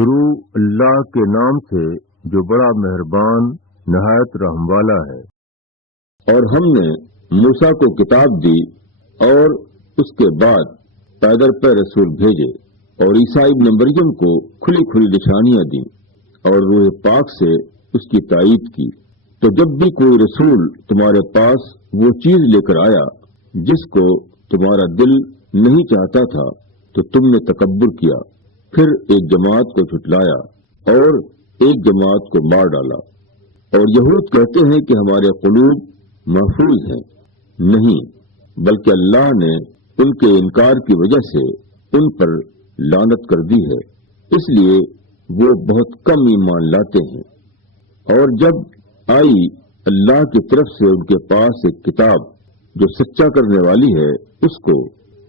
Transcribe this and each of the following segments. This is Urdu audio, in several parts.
شروع اللہ کے نام سے جو بڑا مہربان نہایت رحم والا ہے۔ اور ہم نے موسیٰ کو کتاب دی اور اس کے بعد پیدر پہ رسول بھیجے اور عیسیٰ ابن مریم کو کھلی کھلی نشانیاں دیں اور روح پاک سے اس کی تائید کی۔ تو جب بھی کوئی رسول تمہارے پاس وہ چیز لے کر آیا جس کو تمہارا دل نہیں چاہتا تھا تو تم نے تکبر کیا، پھر ایک جماعت کو جھٹلایا اور ایک جماعت کو مار ڈالا۔ اور یہود کہتے ہیں کہ ہمارے قلوب محفوظ ہیں، نہیں بلکہ اللہ نے ان کے انکار کی وجہ سے ان پر لعنت کر دی ہے، اس لیے وہ بہت کم ایمان لاتے ہیں۔ اور جب آئی اللہ کی طرف سے ان کے پاس ایک کتاب جو سچا کرنے والی ہے اس کو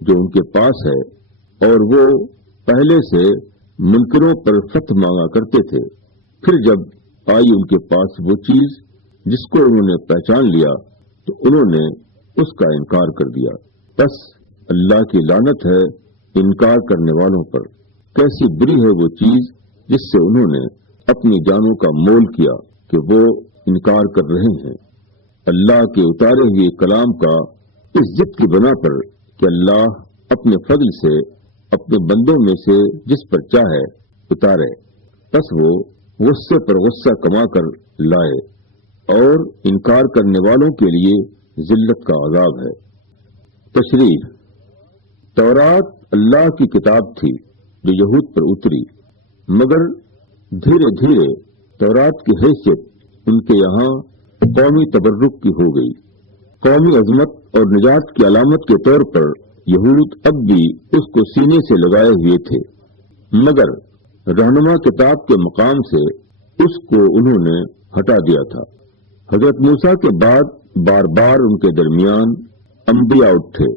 جو ان کے پاس ہے، اور وہ پہلے سے منکروں پر فتح مانگا کرتے تھے، پھر جب آئی ان کے پاس وہ چیز جس کو انہوں نے پہچان لیا تو انہوں نے اس کا انکار کر دیا۔ بس اللہ کی لعنت ہے انکار کرنے والوں پر۔ کیسی بری ہے وہ چیز جس سے انہوں نے اپنی جانوں کا مول کیا کہ وہ انکار کر رہے ہیں اللہ کے اتارے ہوئے کلام کا، اس ضد کی بنا پر کہ اللہ اپنے فضل سے اپنے بندوں میں سے جس پر چاہے اتارے، بس وہ غصے پر غصہ کما کر لائے، اور انکار کرنے والوں کے لیے ذلت کا عذاب ہے۔ تشریح: تورات اللہ کی کتاب تھی جو یہود پر اتری، مگر دھیرے دھیرے تورات کی حیثیت ان کے یہاں قومی تبرک کی ہو گئی۔ قومی عظمت اور نجات کی علامت کے طور پر یہود اب بھی اس کو سینے سے لگائے ہوئے تھے، مگر رہنما کتاب کے مقام سے اس کو انہوں نے ہٹا دیا تھا۔ حضرت موسیٰ کے بعد بار بار ان کے درمیان انبیاء اٹھے،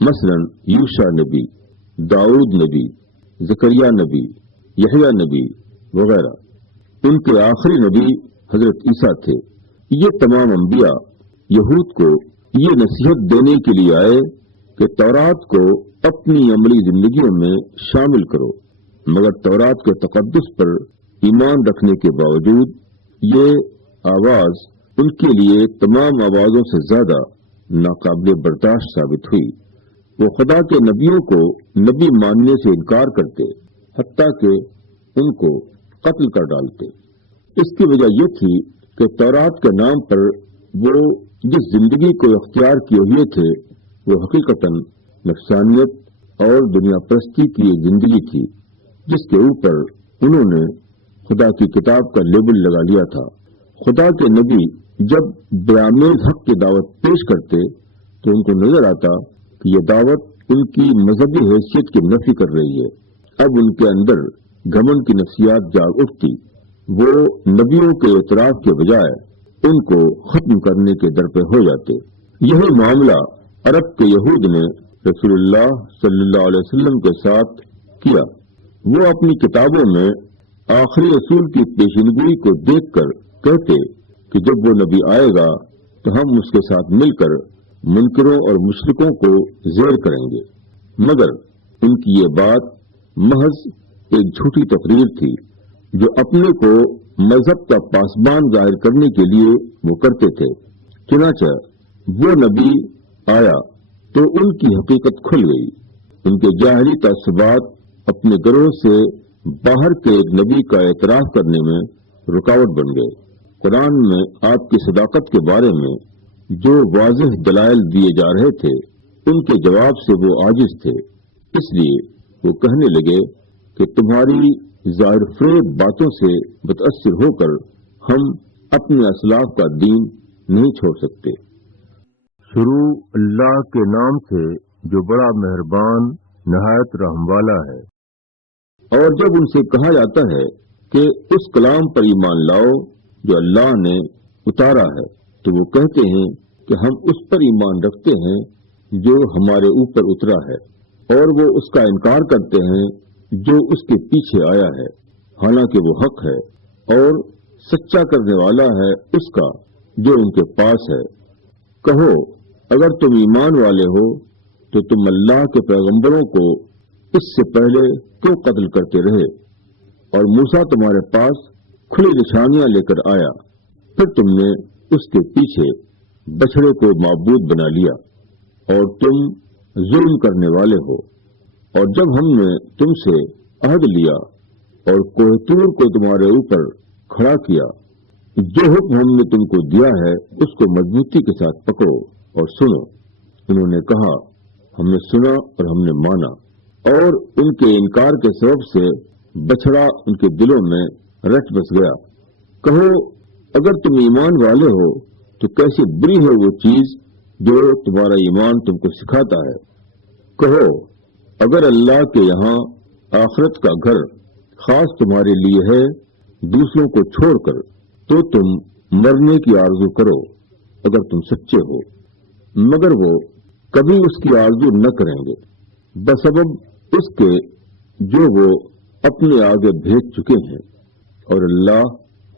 مثلا یوشع نبی، داؤد نبی، زکریا نبی، یحییٰ نبی وغیرہ۔ ان کے آخری نبی حضرت عیسیٰ تھے۔ یہ تمام انبیاء یہود کو یہ نصیحت دینے کے لیے آئے کہ تورات کو اپنی عملی زندگیوں میں شامل کرو، مگر تورات کے تقدس پر ایمان رکھنے کے باوجود یہ آواز ان کے لیے تمام آوازوں سے زیادہ ناقابل برداشت ثابت ہوئی۔ وہ خدا کے نبیوں کو نبی ماننے سے انکار کرتے، حتیٰ کہ ان کو قتل کر ڈالتے۔ اس کی وجہ یہ تھی کہ تورات کے نام پر وہ جس زندگی کو اختیار کیے ہوئے تھے وہ حقیقتاً نفسانیت اور دنیا پرستی کی ایک زندگی تھی جس کے اوپر انہوں نے خدا کی کتاب کا لیبل لگا لیا تھا۔ خدا کے نبی جب بیامیز حق کی دعوت پیش کرتے تو ان کو نظر آتا کہ یہ دعوت ان کی مذہبی حیثیت کی نفی کر رہی ہے۔ اب ان کے اندر گھمنڈ کی نفسیات جاگ اٹھتی، وہ نبیوں کے اعتراف کے بجائے ان کو ختم کرنے کے در پہ ہو جاتے۔ یہی معاملہ عرب کے یہود نے رسول اللہ صلی اللہ علیہ وسلم کے ساتھ کیا۔ وہ اپنی کتابوں میں آخری رسول کی پیشینگوئی کو دیکھ کر کہتے کہ جب وہ نبی آئے گا تو ہم اس کے ساتھ مل کر منکروں اور مشرکوں کو زیر کریں گے، مگر ان کی یہ بات محض ایک جھوٹی تقریر تھی جو اپنے کو مذہب کا پاسبان ظاہر کرنے کے لیے وہ کرتے تھے۔ چنانچہ وہ نبی آیا تو ان کی حقیقت کھل گئی۔ ان کے جاہلی تعصبات اپنے گروہ سے باہر کے ایک نبی کا اعتراف کرنے میں رکاوٹ بن گئے۔ قرآن میں آپ کی صداقت کے بارے میں جو واضح دلائل دیے جا رہے تھے ان کے جواب سے وہ عاجز تھے، اس لیے وہ کہنے لگے کہ تمہاری ظاہر فریب باتوں سے متاثر ہو کر ہم اپنے اسلاف کا دین نہیں چھوڑ سکتے۔ شروع اللہ کے نام سے جو بڑا مہربان نہایت رحم والا ہے۔ اور جب ان سے کہا جاتا ہے کہ اس کلام پر ایمان لاؤ جو اللہ نے اتارا ہے تو وہ کہتے ہیں کہ ہم اس پر ایمان رکھتے ہیں جو ہمارے اوپر اترا ہے، اور وہ اس کا انکار کرتے ہیں جو اس کے پیچھے آیا ہے، حالانکہ وہ حق ہے اور سچا کرنے والا ہے اس کا جو ان کے پاس ہے۔ کہو اگر تم ایمان والے ہو تو تم اللہ کے پیغمبروں کو اس سے پہلے کیوں قتل کرتے رہے؟ اور موسیٰ تمہارے پاس کھلی نشانیاں لے کر آیا، پھر تم نے اس کے پیچھے بچڑے کو معبود بنا لیا اور تم ظلم کرنے والے ہو۔ اور جب ہم نے تم سے عہد لیا اور کوہ طور کو تمہارے اوپر کھڑا کیا، جو حکم ہم نے تم کو دیا ہے اس کو مضبوطی کے ساتھ پکڑو اور سنو۔ انہوں نے کہا، ہم نے سنا اور ہم نے مانا، اور ان کے انکار کے سبب سے بچڑا ان کے دلوں میں رچ بس گیا۔ کہو، اگر تم ایمان والے ہو تو کیسی بری ہے وہ چیز جو تمہارا ایمان تم کو سکھاتا ہے۔ کہو، اگر اللہ کے یہاں آخرت کا گھر خاص تمہارے لیے ہے دوسروں کو چھوڑ کر، تو تم مرنے کی آرزو کرو اگر تم سچے ہو، مگر وہ کبھی اس کی آرزو نہ کریں گے، بسبب اس کے جو وہ اپنے آگے بھیج چکے ہیں، اور اللہ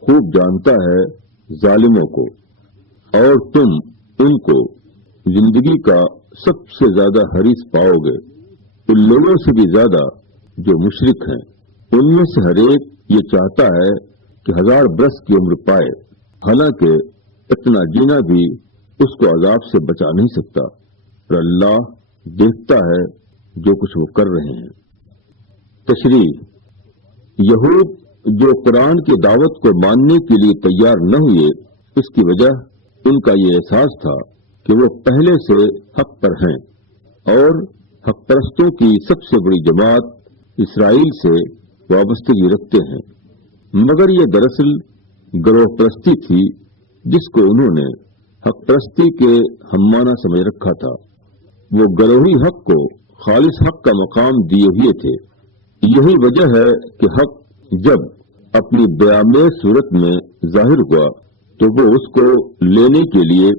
خوب جانتا ہے ظالموں کو۔ اور تم ان کو زندگی کا سب سے زیادہ حریص پاؤ گے، ان لوگوں سے بھی زیادہ جو مشرک ہیں۔ ان میں سے ہر ایک یہ چاہتا ہے کہ 1000 برس کی عمر پائے، حالانکہ اتنا جینا بھی اس کو عذاب سے بچا نہیں سکتا، اور اللہ دیکھتا ہے جو کچھ وہ کر رہے ہیں۔ تشریح: یہود جو قرآن کی دعوت کو ماننے کے لیے تیار نہ ہوئے، اس کی وجہ ان کا یہ احساس تھا کہ وہ پہلے سے حق پر ہیں، اور حق پرستوں کی سب سے بڑی جماعت اسرائیل سے وابستگی رکھتے ہیں، مگر یہ دراصل گروہ پرستی تھی جس کو انہوں نے حق پرستی کے ہمانہ سمجھ رکھا تھا۔ وہ گروہی حق کو خالص حق کا مقام دیے ہوئے تھے۔ یہی وجہ ہے کہ حق جب اپنی بیامیز صورت میں ظاہر ہوا تو وہ اس کو لینے کے لیے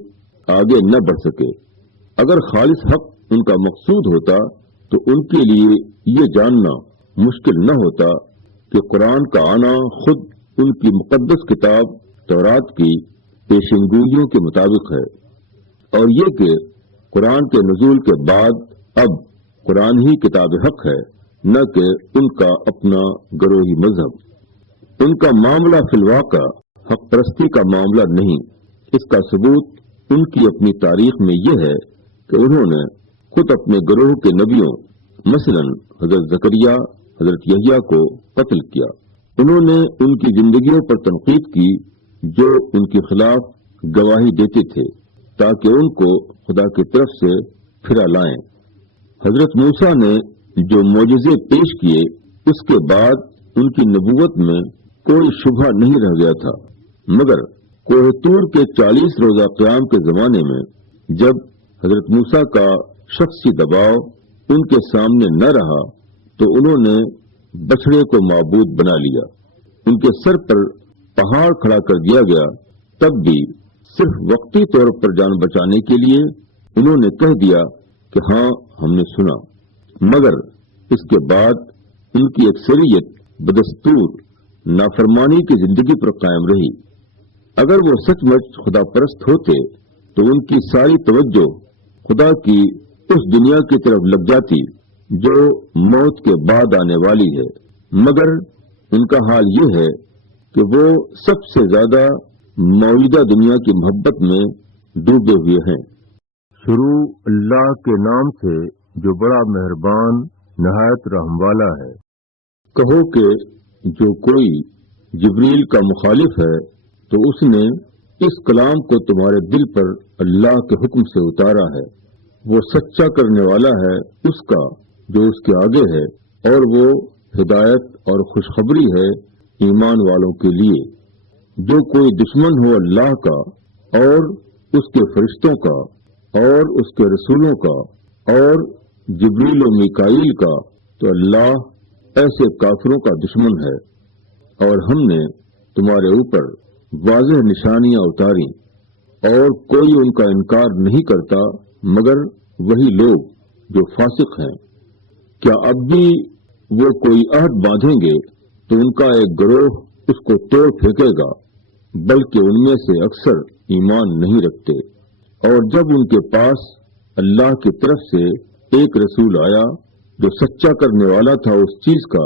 آگے نہ بڑھ سکے۔ اگر خالص حق ان کا مقصود ہوتا تو ان کے لیے یہ جاننا مشکل نہ ہوتا کہ قرآن کا آنا خود ان کی مقدس کتاب تورات کی پیشنگوئیوں کے مطابق ہے، اور یہ کہ قرآن کے نزول کے بعد اب قرآن ہی کتاب حق ہے، نہ کہ ان کا اپنا گروہی مذہب۔ ان کا معاملہ فی الواقع حق پرستی کا معاملہ نہیں۔ اس کا ثبوت ان کی اپنی تاریخ میں یہ ہے کہ انہوں نے خود اپنے گروہ کے نبیوں، مثلا حضرت زکریا، حضرت یحییٰ کو قتل کیا۔ انہوں نے ان کی زندگیوں پر تنقید کی جو ان کے خلاف گواہی دیتے تھے، تاکہ ان کو خدا کی طرف سے پھرا لائیں۔ حضرت موسیٰ نے جو معجزے پیش کیے، اس کے بعد ان کی نبوت میں کوئی شبہ نہیں رہ گیا تھا، مگر کوہ طور کے 40 روزہ قیام کے زمانے میں جب حضرت موسیٰ کا شخصی دباؤ ان کے سامنے نہ رہا تو انہوں نے بچڑے کو معبود بنا لیا۔ ان کے سر پر پہاڑ کھڑا کر دیا گیا، تب بھی صرف وقتی طور پر جان بچانے کے لیے انہوں نے کہہ دیا کہ ہاں ہم نے سنا، مگر اس کے بعد ان کی اکثریت بدستور نافرمانی کی زندگی پر قائم رہی۔ اگر وہ سچ مچ خدا پرست ہوتے تو ان کی ساری توجہ خدا کی اس دنیا کی طرف لگ جاتی جو موت کے بعد آنے والی ہے، مگر ان کا حال یہ ہے کہ وہ سب سے زیادہ موجودہ دنیا کی محبت میں ڈوبے ہوئے ہیں۔ شروع اللہ کے نام سے جو بڑا مہربان نہایت رحم والا ہے۔ کہو کہ جو کوئی جبریل کا مخالف ہے تو اس نے اس کلام کو تمہارے دل پر اللہ کے حکم سے اتارا ہے۔ وہ سچا کرنے والا ہے اس کا جو اس کے آگے ہے، اور وہ ہدایت اور خوشخبری ہے ایمان والوں کے لیے۔ جو کوئی دشمن ہو اللہ کا اور اس کے فرشتوں کا اور اس کے رسولوں کا اور جبریل و میکائیل کا، تو اللہ ایسے کافروں کا دشمن ہے۔ اور ہم نے تمہارے اوپر واضح نشانیاں اتاری، اور کوئی ان کا انکار نہیں کرتا مگر وہی لوگ جو فاسق ہیں۔ کیا اب بھی وہ کوئی عہد باندھیں گے تو ان کا ایک گروہ اس کو توڑ پھینکے گا، بلکہ ان میں سے اکثر ایمان نہیں رکھتے۔ اور جب ان کے پاس اللہ کی طرف سے ایک رسول آیا جو سچا کرنے والا تھا اس چیز کا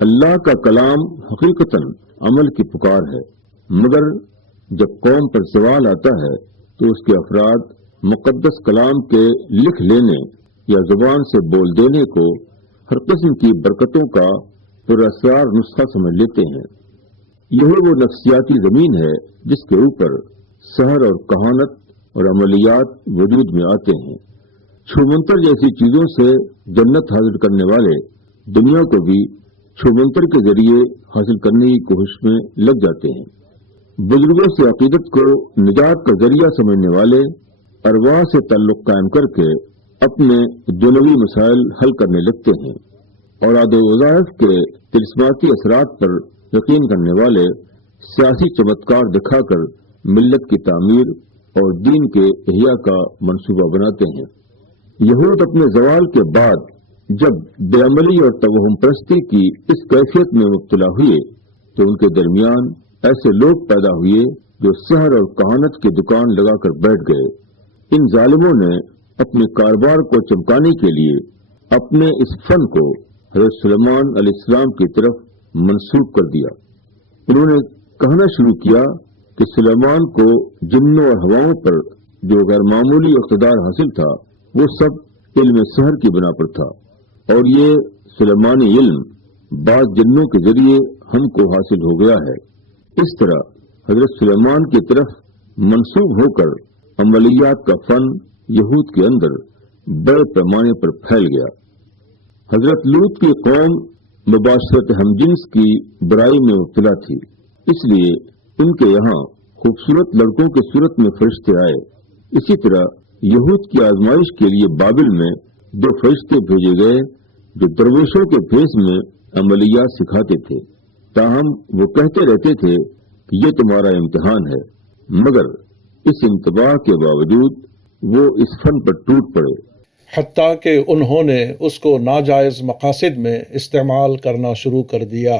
اللہ کا کلام حقیقتاً عمل کی پکار ہے، مگر جب قوم پر سوال آتا ہے تو اس کے افراد مقدس کلام کے لکھ لینے یا زبان سے بول دینے کو ہر قسم کی برکتوں کا پراسرار نسخہ سمجھ لیتے ہیں۔ یہی وہ نفسیاتی زمین ہے جس کے اوپر سحر اور کہانت اور عملیات وجود میں آتے ہیں۔ چھومنتر جیسی چیزوں سے جنت حاصل کرنے والے دنیا کو بھی چھومنتر کے ذریعے حاصل کرنے کی کوشش میں لگ جاتے ہیں۔ بزرگوں سے عقیدت کو نجات کا ذریعہ سمجھنے والے ارواح سے تعلق قائم کر کے اپنے دنیوی مسائل حل کرنے لگتے ہیں، اور عاد و وظائف کے طلسماتی اثرات پر یقین کرنے والے سیاسی چمتکار دکھا کر ملت کی تعمیر اور دین کے احیاء کا منصوبہ بناتے ہیں۔ یہود اپنے زوال کے بعد جب بے عملی اور توہم پرستی کی اس کیفیت میں مبتلا ہوئے تو ان کے درمیان ایسے لوگ پیدا ہوئے جو سحر اور کہانت کی دکان لگا کر بیٹھ گئے۔ ان ظالموں نے اپنے کاروبار کو چمکانے کے لیے اپنے اس فن کو حضرت سلیمان علیہ السلام کی طرف منسوب کر دیا۔ انہوں نے کہنا شروع کیا کہ سلیمان کو جنوں اور ہواؤں پر جو غیر معمولی اقتدار حاصل تھا وہ سب علم سحر کی بنا پر تھا، اور یہ سلیمانی علم بعض جنوں کے ذریعے ہم کو حاصل ہو گیا ہے۔ اس طرح حضرت سلیمان کی طرف منسوب ہو کر عملیات کا فن یہود کے اندر بڑے پیمانے پر پھیل گیا۔ حضرت لوط کی قوم مباشرت ہمجنس کی برائی میں مبتلا تھی، اس لیے ان کے یہاں خوبصورت لڑکوں کی صورت میں فرشتے آئے۔ اسی طرح یہود کی آزمائش کے لیے بابل میں 2 فرشتے بھیجے گئے جو درویشوں کے بھیس میں عملیات سکھاتے تھے، تاہم وہ کہتے رہتے تھے کہ یہ تمہارا امتحان ہے، مگر اس انتباہ کے باوجود وہ اس فن پر ٹوٹ پڑے، حتیٰ کہ انہوں نے اس کو ناجائز مقاصد میں استعمال کرنا شروع کر دیا۔